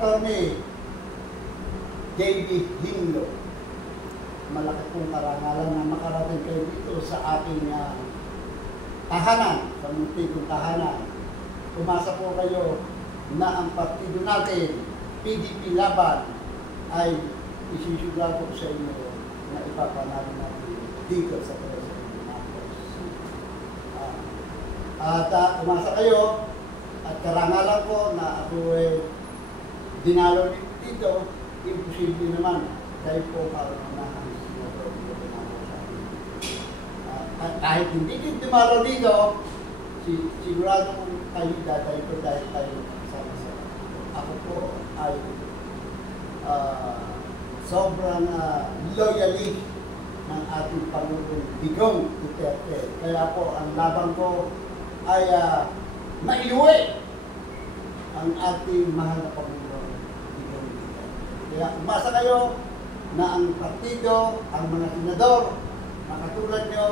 Attorney JB Hinlo, malaki pong karangalan na makarating kayo dito sa ating tahanan, sa muntikong tahanan. Umasa po kayo na ang partido natin, PDP Laban, ay isisiguro ko sa inyo na ipapanalo natin dito sa President Marcos. At umasa kayo at karangalan ko na ako dinalo dito, imposible naman kayo po paunahan kahit hindi din dumalo dito, sigurado kong kayo dahil ko dahil tayo sama-sama. Ako po ay sobrang loyalist ng ating Pangulong Digong Duterte. Kaya po ang laban ko ay maiuwi ang ating mahal na Pangulong Digong Duterte. Kaya umasa kayo na ang partido, ang mga senador, makatulad nyo,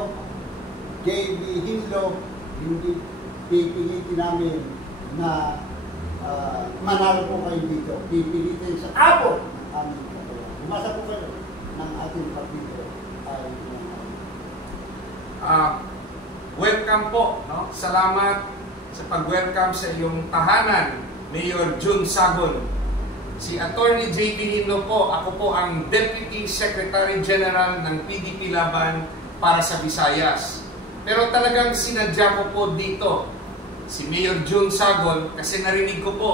JB Hinlo, hindi pipilitin namin na manalo po kayo dito. Pipilitin sa abot ng aming kakayahan. Umasa po kayo ng ating partido ay welcome po, no? Salamat sa pag-welcome sa iyong tahanan, Mayor Jun Sagon. Si Attorney JB Hinlo po, ako po ang Deputy Secretary General ng PDP Laban para sa Visayas. Pero talagang sinadya ko po dito si Mayor Jun Sagon kasi narinig ko po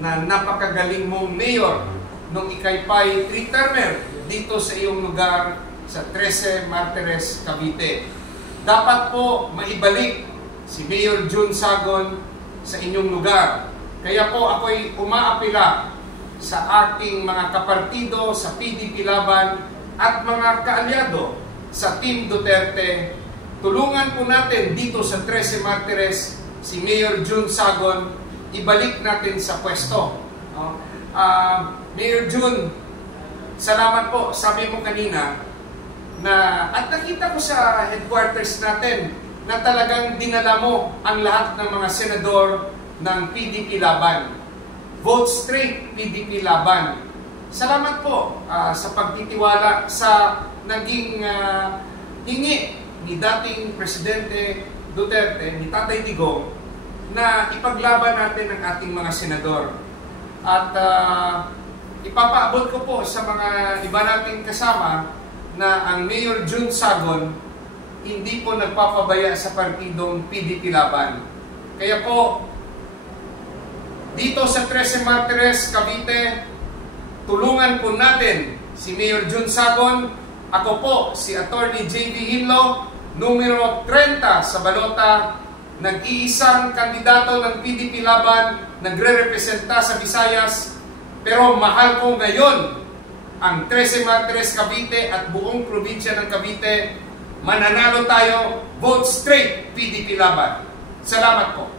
na napakagaling mong mayor nung ikay pa'y 3-termer dito sa iyong lugar sa 13 Martires, Cavite. Dapat po maibalik si Mayor Jun Sagon sa inyong lugar. Kaya po ako'y umaapila sa ating mga kapartido sa PDP Laban at mga kaalyado sa Team Duterte. Tulungan po natin dito sa 13 Martires si Mayor Jun Sagon, ibalik natin sa pwesto. No? Mayor Jun, salamat po. Sabi mo kanina na, at nakita ko sa headquarters natin na talagang dinala mo ang lahat ng mga senador ng PDP Laban. Vote straight PDP Laban. Salamat po sa pagtitiwala sa naging hingi ni dating Presidente Duterte, ni Tatay Digong, na ipaglaban natin ang ating mga senador. At ipapaabot ko po sa mga iba nating kasama na ang Mayor Jun Sagon hindi po nagpapabaya sa partidong PDP Laban. Kaya po, dito sa 13 Martires, Cavite, tulungan po natin si Mayor Jun Sagon. Ako po, si Attorney JB Hinlo, numero 30 sa balota, nag-iisang kandidato ng PDP Laban, nagre-representa sa Visayas, pero mahal ko ngayon ang 13 Martires Cavite at buong probinsya ng Cavite. Mananalo tayo, vote straight PDP Laban. Salamat po.